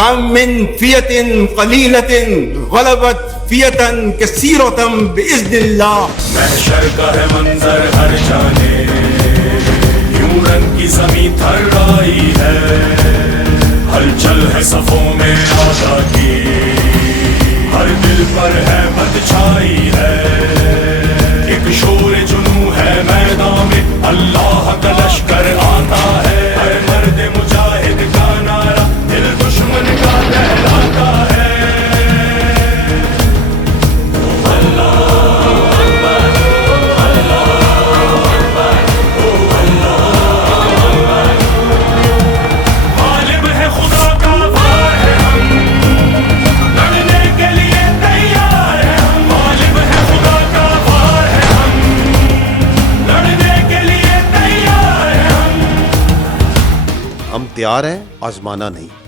کم من فیۃ قلیلۃ غلبت فیۃ کثیرۃ باذن اللہ. محشر کا ہے منظر ہر جانے، یوں رنگ کی زمین تھر آئی ہے، ہلچل ہے صفوں میں آقا کی، ہر دل پر ہے بد چھائی ہے، ایک شور جنوں ہے میدان میں، اللہ کا لشکر آتا ہے، ہر مرد مجاہد کا نعرہ دل دشمن کا دہلاتا ہے. ہم تیار ہیں، آزمانا نہیں.